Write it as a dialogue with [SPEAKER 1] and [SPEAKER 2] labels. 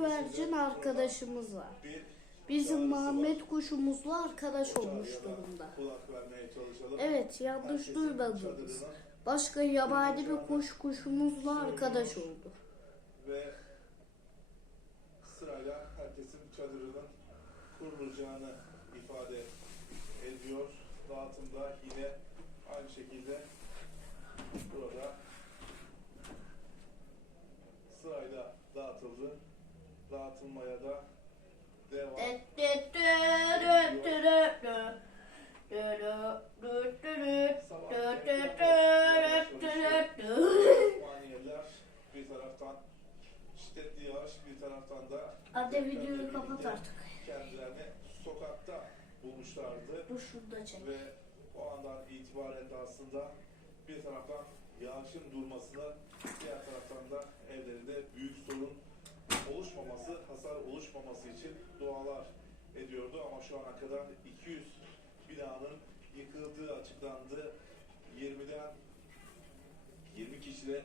[SPEAKER 1] güvercin arkadaşımız var. Bizim Muhammed kuşumuzla arkadaş olmuş durumda. Evet yanlış duymadınız. Başka yabani bir kuş kuşumuzla arkadaş oldu.
[SPEAKER 2] ve sırayla herkesin çadırının kurulacağını ifade ediyor. Dağıtımda yine aynı şekilde burada sırayla dağıtıldı. Dağıtılmaya da devam. Bir taraftan şiddetli yağış bir taraftan da
[SPEAKER 1] Hadi videoyu kapat artık.
[SPEAKER 2] kendilerini sokakta bulmuşlardı
[SPEAKER 1] Dur şurada çek.
[SPEAKER 2] ve o andan itibaren de aslında bir taraftan yağışın durmasına diğer taraftan da evlerinde büyük sorun yıkılmaması için dualar ediyordu ama şu ana kadar 200 binanın yıkıldığı açıklandı. 20'den 20 kişide